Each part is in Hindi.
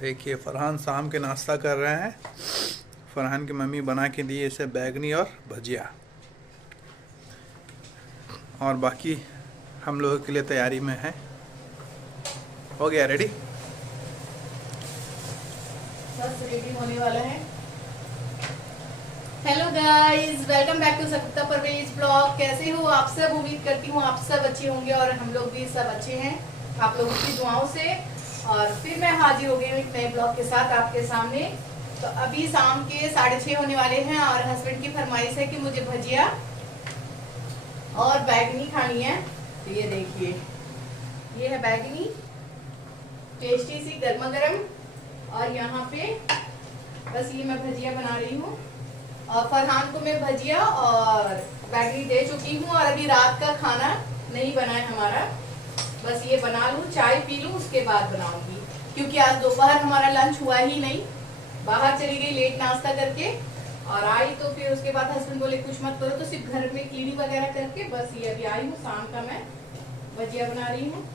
देखिए फरहान शाम के नाश्ता कर रहे हैं। फरहान की मम्मी बना के दी इसे बैगनी और भजिया, और बाकी हम लोगों के लिए तैयारी में है। हो गया रेडी? बस रेडी होने वाला है। Hello guys, welcome back to Satta Parvez blog. कैसे हो आप सब? उम्मीद करती हूँ आप सब अच्छे होंगे और हम लोग भी सब अच्छे हैं आप लोगों की दुआओं से। और फिर मैं हाजिर हो गई हूँ एक नए ब्लॉग के साथ आपके सामने। तो अभी शाम के 6:30 होने वाले हैं और हस्बैंड की फरमाइश है कि मुझे भजिया और बैगनी खानी है। तो ये देखिए, ये है बैगनी, टेस्टी सी गर्मा गर्म। और यहाँ पे बस ये मैं भजिया बना रही हूँ और फरहान को मैं भजिया और बैगनी दे चुकी हूँ। और अभी रात का खाना नहीं बना है हमारा, बस ये बना लूँ, चाय पी लूँ, उसके बाद बनाऊंगी। क्योंकि आज दोपहर हमारा लंच हुआ ही नहीं, बाहर चली गई लेट नाश्ता करके और आई तो फिर उसके बाद हस्बैंड बोले कुछ मत करो, तो सिर्फ घर में क्लीनिंग वगैरह करके बस ये अभी आई हूँ। शाम का मैं भजिया बना रही हूँ।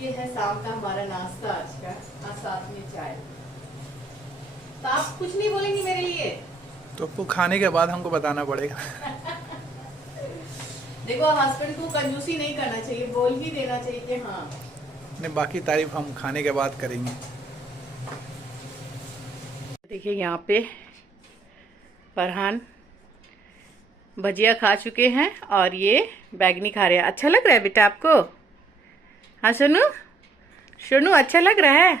ये है शाम का हमारा नाश्ता आज का, और साथ में चाय। तो आप कुछ नहीं बोलेंगी मेरे लिए? तो आपको खाने के बाद हमको बताना पड़ेगा। देखो, हस्बैंड को कंजूसी नहीं करना चाहिए, बोल ही देना चाहिए कि हाँ। नहीं, बाकी तारीफ हम खाने के बाद करेंगे। देखिए यहाँ पे फरहान भजिया खा चुके हैं और ये बैगनी खा रहे हैं। अच्छा लग रहा है बेटा आपको? हाँ सोनू, सोनू अच्छा लग रहा है?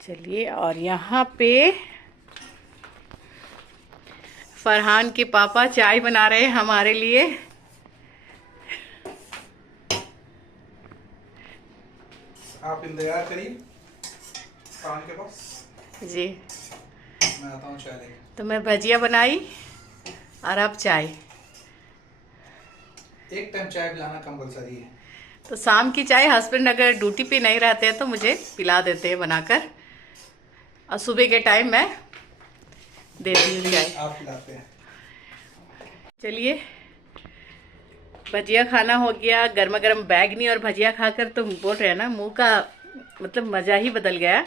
चलिए, और यहाँ पे फरहान के पापा चाय बना रहे हैं हमारे लिए। आप इंतजार करिए फरहान के पास, जी। मैं आता हूँ चाय लेके। तो मैं भजिया बनाई और अब चाय। एक टाइम चाय पिलाना कंपलसरी है। तो शाम की चाय हस्बैंड अगर ड्यूटी पे नहीं रहते हैं तो मुझे पिला देते हैं बनाकर, और सुबह के टाइम मैं देती हूँ चाय। आप पिलाते हैं? चलिए, भजिया खाना हो गया, गर्मा गर्म बैगनी और भजिया खाकर तो बोल रहे हैं ना, मुंह का मतलब मज़ा ही बदल गया।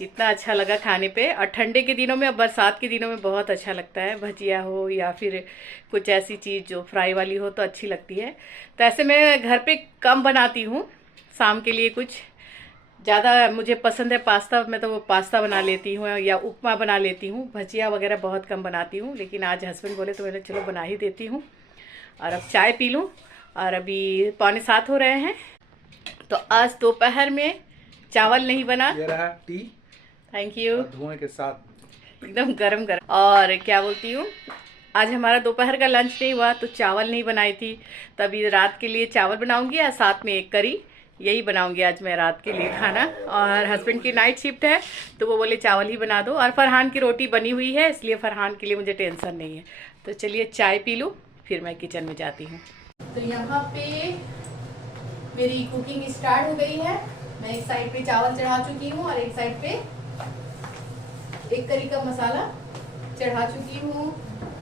इतना अच्छा लगा खाने पे। और ठंडे के दिनों में और बरसात के दिनों में बहुत अच्छा लगता है, भजिया हो या फिर कुछ ऐसी चीज़ जो फ्राई वाली हो तो अच्छी लगती है। तो ऐसे मैं घर पे कम बनाती हूँ शाम के लिए। कुछ ज़्यादा मुझे पसंद है पास्ता, मैं तो वो पास्ता बना लेती हूँ या उपमा बना लेती हूँ। भजिया वगैरह बहुत कम बनाती हूँ, लेकिन आज हस्बैंड बोले तो मैंने चलो बना ही देती हूँ। और अब चाय पी लूँ। और अभी 6:45 हो रहे हैं। तो आज दोपहर में चावल नहीं बना। ये रहा टी, थैंक यू। धुएं के साथ एकदम गरम गरम। और क्या बोलती हूँ, आज हमारा दोपहर का लंच नहीं हुआ तो चावल नहीं बनाई थी, तभी रात के लिए चावल बनाऊंगी और साथ में एक करी, यही बनाऊंगी आज मैं रात के लिए खाना। और हस्बैंड की नाइट शिफ्ट है तो वो बोले चावल ही बना दो, और फरहान की रोटी बनी हुई है इसलिए फरहान के लिए मुझे टेंशन नहीं है। तो चलिए चाय पी लूँ, फिर मैं किचन में जाती हूँ। तो यहाँ पे मेरी कुकिंग स्टार्ट हो गई है। मैं एक साइड पे चावल चढ़ा चुकी हूँ और एक साइड पे एक करी का मसाला चढ़ा चुकी हूँ।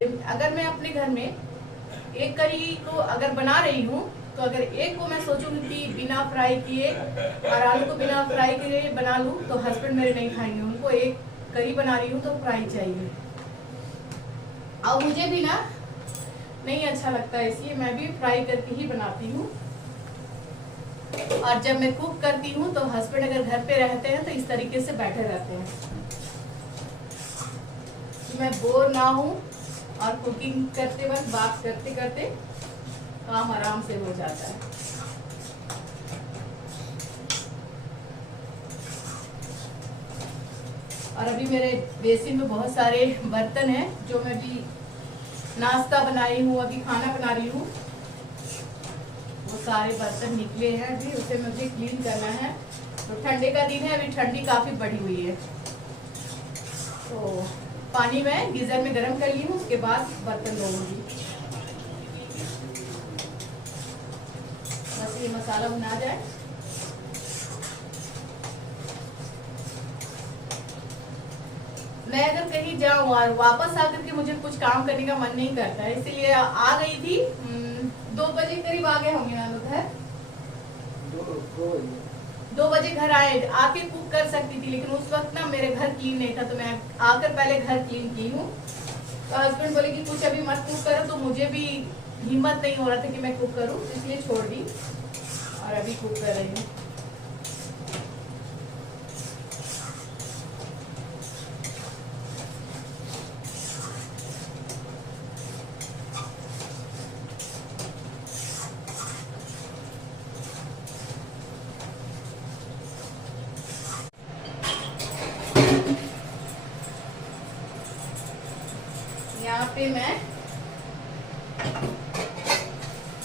अगर मैं अपने घर में एक करी को अगर बना रही हूँ तो अगर एक को मैं सोचूंगी कि बिना फ्राई किए और आलू को बिना फ्राई किए बना लूँ तो हस्बैंड मेरे नहीं खाएंगे। उनको एक करी बना रही हूँ तो फ्राई चाहिए, और मुझे भी ना नहीं अच्छा लगता, इसलिए मैं भी फ्राई करके ही बनाती हूँ। और जब मैं कुक करती हूँ तो हस्बैंड अगर घर पे रहते हैं तो इस तरीके से बैठे रहते हैं कि मैं बोर ना हूँ और कुकिंग करते वक्त बात करते करते काम आराम से हो जाता है। और अभी मेरे बेसिन में बहुत सारे बर्तन हैं जो मैं भी नाश्ता बनाई हूँ, अभी खाना बना रही हूँ, वो सारे बर्तन निकले हैं अभी, उसे मुझे क्लीन करना है। तो ठंडे का दिन है, अभी ठंडी काफ़ी बढ़ी हुई है, तो पानी मैं गीजर में गर्म कर ली हूँ, उसके बाद बर्तन धोऊंगी। बस ये मसाला भुना जाए। मैं अगर कहीं जाऊँ और वापस आकर के मुझे कुछ काम करने का मन नहीं करता है, इसीलिए आ गई थी 2 बजे करीब आ गए होंगे ना लोग घर। 2 बजे घर आए, आके कुक कर सकती थी, लेकिन उस वक्त ना मेरे घर क्लीन नहीं था, तो मैं आकर पहले घर क्लीन की हूँ। तो हस्बैंड बोले कि कुछ अभी मत कुक करो, तो मुझे भी हिम्मत नहीं हो रहा था कि मैं कुक करूँ, तो इसलिए छोड़ दी और अभी कुक कर रही हूँ। यहाँ पे मैं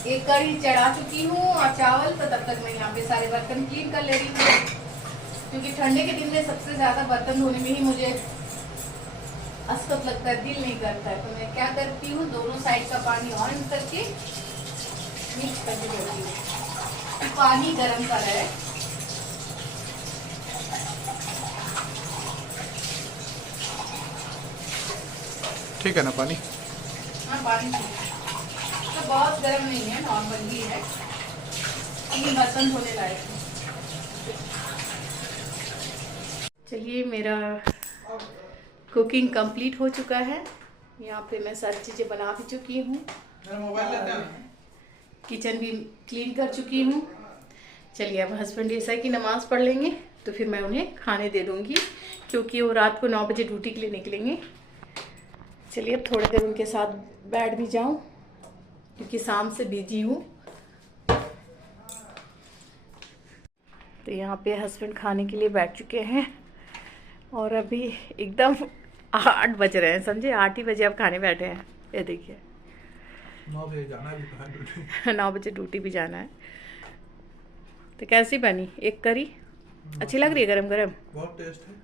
एक कढ़ी चढ़ा चुकी हूँ और चावल, तो तब तक मैं यहाँ पे सारे बर्तन क्लीन कर ले रही हूँ, क्योंकि ठंडे के दिन में सबसे ज्यादा बर्तन धोने में ही मुझे अस्कत लगता है, दिल नहीं करता है। तो मैं क्या करती हूँ, दोनों साइड का पानी ऑन करके मिक्स करके देती हूँ। पानी गर्म कर रहा है। ठीक है ना पानी? हाँ पानी तो बहुत गर्म नहीं है, नॉर्मल ही है, लेकिन बर्तन धोने लायक है। चलिए, मेरा कुकिंग कंप्लीट हो चुका है। यहाँ पे मैं सारी चीज़ें बना भी चुकी हूँ, किचन भी क्लीन कर चुकी हूँ। चलिए, अब हस्बैंड ऐसा कि नमाज पढ़ लेंगे तो फिर मैं उन्हें खाने दे दूँगी, क्योंकि वो रात को 9 बजे ड्यूटी के लिए निकलेंगे। चलिए, अब थोड़ी देर उनके साथ बैठ भी जाऊं, क्योंकि शाम से बिजी हूँ। तो यहाँ पे हस्बैंड खाने के लिए बैठ चुके हैं और अभी एकदम 8 बज रहे हैं, समझे, 8 ही बजे अब खाने बैठे हैं। ये देखिए, 9 बजे जाना भी कहाँ ड्यूटी? 9 बजे ड्यूटी भी जाना है। तो कैसी बनी एक करी? अच्छी लग रही है गरम गरम? बहुत टेस्ट है,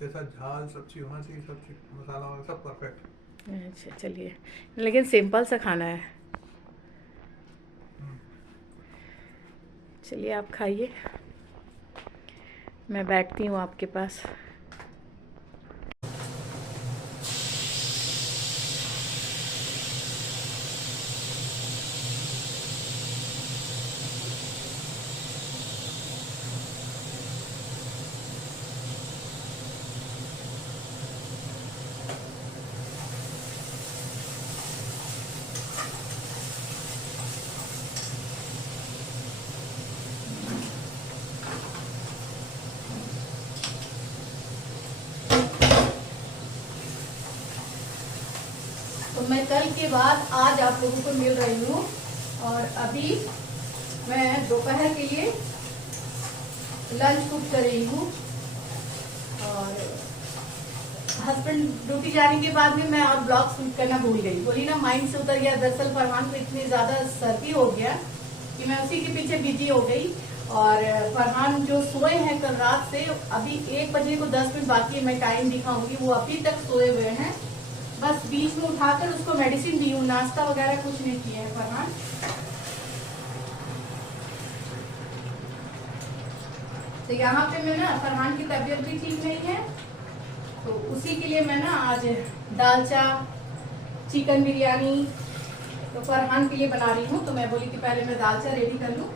जैसा झाल सब्जी होना चाहिए, सब्जी मसाला वाला सब परफेक्ट। अच्छा, चलिए, लेकिन सिंपल सा खाना है। चलिए, आप खाइए, मैं बैठती हूँ आपके पास। तो मैं कल के बाद आज आप लोगों को मिल रही हूँ, और अभी मैं दोपहर के लिए लंच कुक कर रही हूँ। और हस्बैंड ड्यूटी जाने के बाद में मैं और ब्लॉग शूट करना भूल गई, बोली ना, माइंड से उतर गया। दरअसल फरहान को इतनी ज्यादा सर्दी हो गया कि मैं उसी के पीछे बिजी हो गई। और फरहान जो सोए हैं कल रात से, अभी 1 बजे को 10 मिनट बाकी है, मैं टाइम दिखाऊंगी, वो अभी तक सोए हुए हैं। बस बीच में उठाकर उसको मेडिसिन दी हूँ, नाश्ता वगैरह कुछ नहीं किया है फरहान। तो यहाँ पे मैं ना, फरहान की तबीयत भी ठीक नहीं है, तो उसी के लिए मैं ना आज दालचा चिकन बिरयानी तो फरहान के लिए बना रही हूँ। तो मैं बोली कि पहले मैं दालचा रेडी कर लूँ,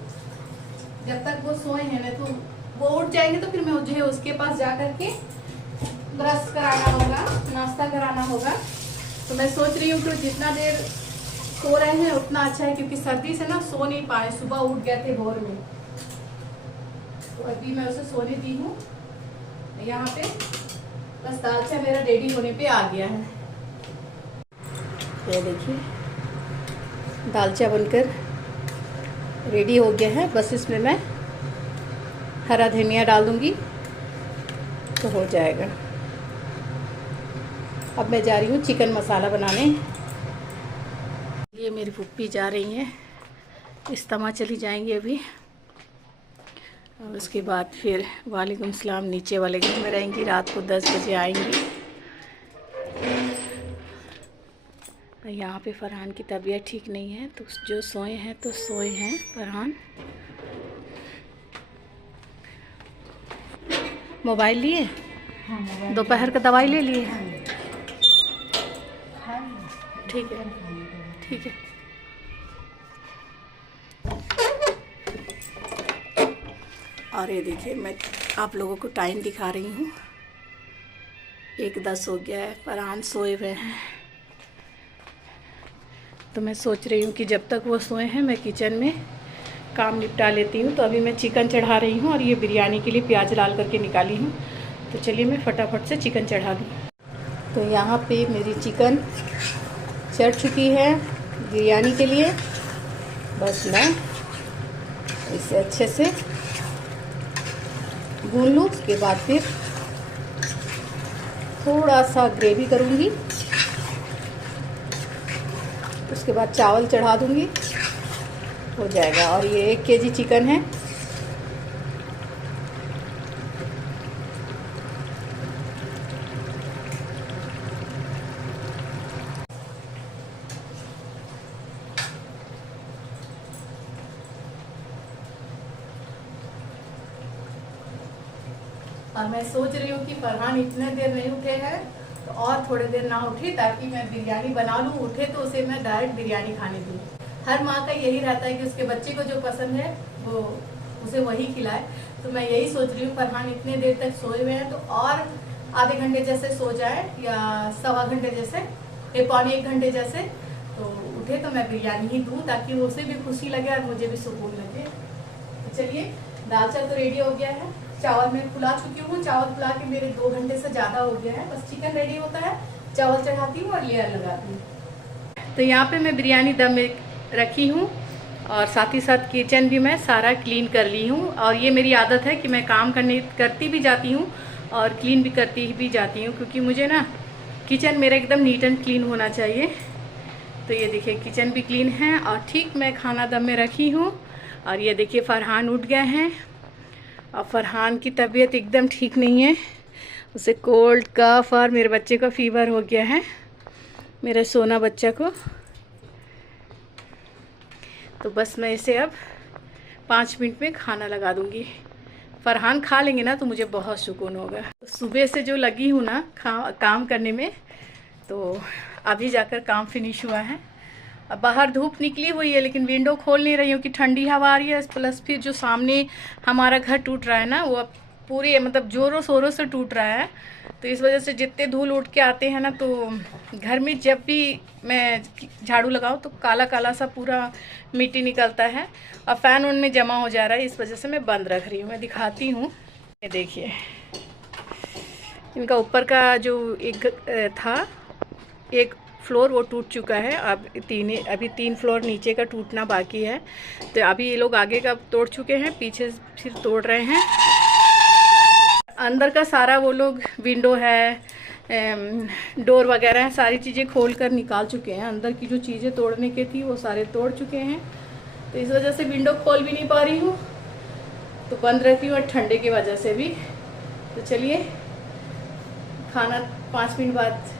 जब तक वो सोए हैं ना, तो वो उठ जाएंगे तो फिर मैं मुझे उसके पास जा करके ब्रश कराना होगा, नाश्ता कराना होगा। तो मैं सोच रही हूँ कि जितना देर सो रहे हैं उतना अच्छा है, क्योंकि सर्दी से ना सो नहीं पाए, सुबह उठ गए थे भोर में। तो अभी मैं उसे सोने दी हूँ। यहाँ पे बस दालचा मेरा रेडी होने पे आ गया है। ये देखिए, दालचा बनकर रेडी हो गया है। बस इसमें मैं हरा धनिया डाल दूंगी तो हो जाएगा। अब मैं जा रही हूँ चिकन मसाला बनाने। ये मेरी पुप्पी जा रही हैं, इस्तेमाल चली जाएंगी अभी, और उसके बाद फिर वालेकुम सलाम नीचे वाले घर में रहेंगी, रात को 10 बजे आएंगी। यहाँ पे फरहान की तबीयत ठीक नहीं है, तो जो सोए हैं तो सोए हैं फरहान। मोबाइल लिए? दोपहर का दवाई ले लिए? ठीक है, ठीक है। और ये देखिए मैं आप लोगों को टाइम दिखा रही हूँ, 1:10 हो गया है, फरहान सोए हुए हैं। तो मैं सोच रही हूँ कि जब तक वो सोए हैं मैं किचन में काम निपटा लेती हूँ। तो अभी मैं चिकन चढ़ा रही हूँ और ये बिरयानी के लिए प्याज डाल करके निकाली हूँ। तो चलिए मैं फटाफट से चिकन चढ़ा दूँ। तो यहाँ पे मेरी चिकन चढ़ चुकी है बिरयानी के लिए। बस मैं इसे अच्छे से भून लूँ, उसके बाद फिर थोड़ा सा ग्रेवी करूँगी, उसके बाद चावल चढ़ा दूँगी, हो जाएगा। और ये 1 केजी चिकन है। और मैं सोच रही हूँ कि फरहान इतने देर नहीं उठे हैं तो और थोड़ी देर ना उठे ताकि मैं बिरयानी बना लूँ। उठे तो उसे मैं डायरेक्ट बिरयानी खाने दूँ। हर माँ का यही रहता है कि उसके बच्चे को जो पसंद है वो उसे वही खिलाए। तो मैं यही सोच रही हूँ फरहान इतने देर तक सोए हुए हैं तो और आधे घंटे जैसे सो जाए या सवा घंटे जैसे या पौने 1 घंटे जैसे, तो उठे तो मैं बिरयानी ही दूँ ताकि उसे भी खुशी लगे और मुझे भी सुकून लगे। तो चलिए दाल चावल तो रेडी हो गया है। चावल मैं फुला चुकी हूँ। चावल फुला के मेरे 2 घंटे से ज़्यादा हो गया है। बस चिकन रेडी होता है, चावल चढ़ाती हूँ और लेयर लगाती हूँ। तो यहाँ पे मैं बिरयानी दम में रखी हूँ और साथ ही साथ किचन भी मैं सारा क्लीन कर ली हूँ। और ये मेरी आदत है कि मैं काम करती भी जाती हूँ और क्लीन भी करती भी जाती हूँ, क्योंकि मुझे ना किचन मेरा एकदम नीट एंड क्लीन होना चाहिए। तो ये देखिए किचन भी क्लीन है और ठीक मैं खाना दम में रखी हूँ। और ये देखिए फरहान उठ गए हैं और फरहान की तबीयत एकदम ठीक नहीं है, उसे कोल्ड कफ और मेरे बच्चे का फीवर हो गया है, मेरे सोना बच्चा को। तो बस मैं इसे अब 5 मिनट में खाना लगा दूंगी। फरहान खा लेंगे ना तो मुझे बहुत सुकून होगा। सुबह से जो लगी हूँ ना काम करने में, तो अभी जाकर काम फिनिश हुआ है। अब बाहर धूप निकली हुई है लेकिन विंडो खोल नहीं रही हूँ कि ठंडी हवा आ रही है। प्लस फिर जो सामने हमारा घर टूट रहा है ना, वो अब पूरे मतलब ज़ोरों शोरों से टूट रहा है। तो इस वजह से जितने धूल उठ के आते हैं ना, तो घर में जब भी मैं झाड़ू लगाऊँ तो काला काला सा पूरा मिट्टी निकलता है और फ़ैन उनमें जमा हो जा रहा है। इस वजह से मैं बंद रख रही हूँ। मैं दिखाती हूँ, ये देखिए इनका ऊपर का जो एक फ्लोर वो टूट चुका है। अब अभी 3 फ्लोर नीचे का टूटना बाकी है। तो अभी ये लोग आगे का तोड़ चुके हैं, पीछे फिर तोड़ रहे हैं। अंदर का सारा वो लोग विंडो है, डोर वगैरह है, सारी चीज़ें खोल कर निकाल चुके हैं। अंदर की जो चीज़ें तोड़ने की थी वो सारे तोड़ चुके हैं। तो इस वजह से विंडो खोल भी नहीं पा रही हूँ, तो बंद रखी हूँ और ठंडे की वजह से भी। तो चलिए खाना 5 मिनट बाद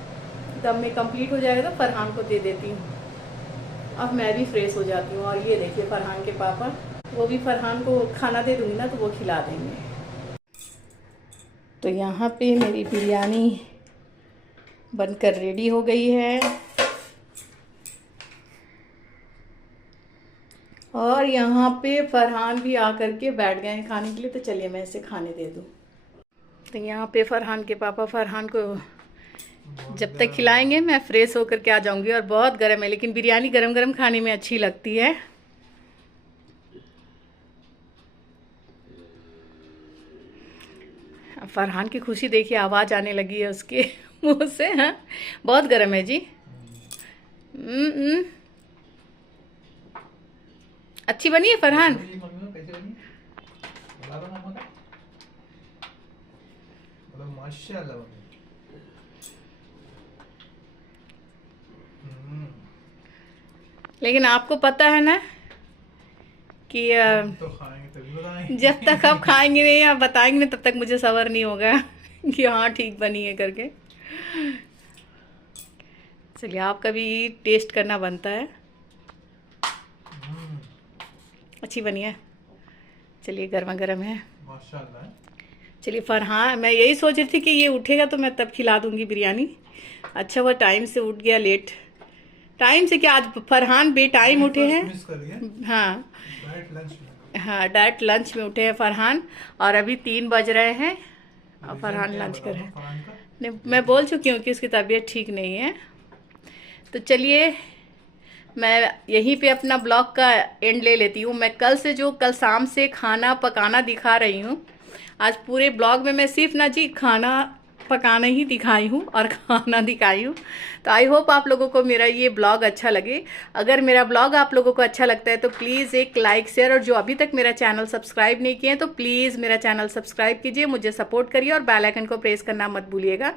दम में कंप्लीट हो जाएगा तो फरहान को दे देती हूँ। अब मैं भी फ्रेश हो जाती हूँ। और ये देखिए फरहान के पापा, वो भी फरहान को खाना दे दूँगी ना तो वो खिला देंगे। तो यहाँ पे मेरी बिरयानी बनकर रेडी हो गई है और यहाँ पे फरहान भी आकर के बैठ गए हैं खाने के लिए। तो चलिए मैं इसे खाने दे दूँ। तो यहाँ पे फरहान के पापा फरहान को जब तक खिलाएंगे मैं फ्रेश होकर के आ जाऊंगी। और बहुत गर्म है, लेकिन बिरयानी गरम गरम खाने में अच्छी लगती है। फरहान की खुशी देखिए, आवाज़ आने लगी है उसके मुंह से। हाँ बहुत गर्म है जी। अच्छी बनी है फरहान? माशाल्लाह। लेकिन आपको पता है ना कि तो खाएंगे तभी बताएंगे। जब तक आप खाएंगे नहीं या बताएंगे नहीं तब तक मुझे सब्र नहीं होगा कि हाँ ठीक बनी है करके। चलिए आपका भी टेस्ट करना बनता है। अच्छी बनी है? चलिए गर्मा गर्म है माशाल्लाह। चलिए फरहान, मैं यही सोच रही थी कि ये उठेगा तो मैं तब खिला दूंगी बिरयानी। अच्छा वो टाइम से उठ गया, लेट टाइम से क्या, आज फरहान बेटाइम उठे हैं। मिस कर गए। हाँ डाइट लंच में हाँ, डायरेक्ट लंच में उठे हैं फरहान और अभी 3 बज रहे हैं और फरहान लंच कर रहे हैं। नहीं, मैं बोल चुकी हूँ कि उसकी तबीयत ठीक नहीं है। तो चलिए मैं यहीं पे अपना ब्लॉग का एंड ले लेती हूँ। मैं कल शाम से खाना पकाना दिखा रही हूँ, आज पूरे ब्लॉग में मैं सिर्फ ना जी खाना पकाना ही दिखाई हूँ और खाना दिखाई हूँ। तो आई होप आप लोगों को मेरा ये ब्लॉग अच्छा लगे। अगर मेरा ब्लॉग आप लोगों को अच्छा लगता है तो प्लीज़ एक लाइक शेयर, और जो अभी तक मेरा चैनल सब्सक्राइब नहीं किए हैं तो प्लीज़ मेरा चैनल सब्सक्राइब कीजिए, मुझे सपोर्ट करिए और बेल आइकन को प्रेस करना मत भूलिएगा।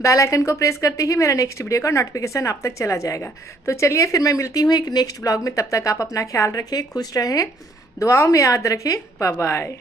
बेल आइकन को प्रेस करते ही मेरा नेक्स्ट वीडियो का नोटिफिकेशन आप तक चला जाएगा। तो चलिए फिर मैं मिलती हूँ एक नेक्स्ट ब्लॉग में, तब तक आप अपना ख्याल रखें, खुश रहें, दुआओं में याद रखें। Bye bye.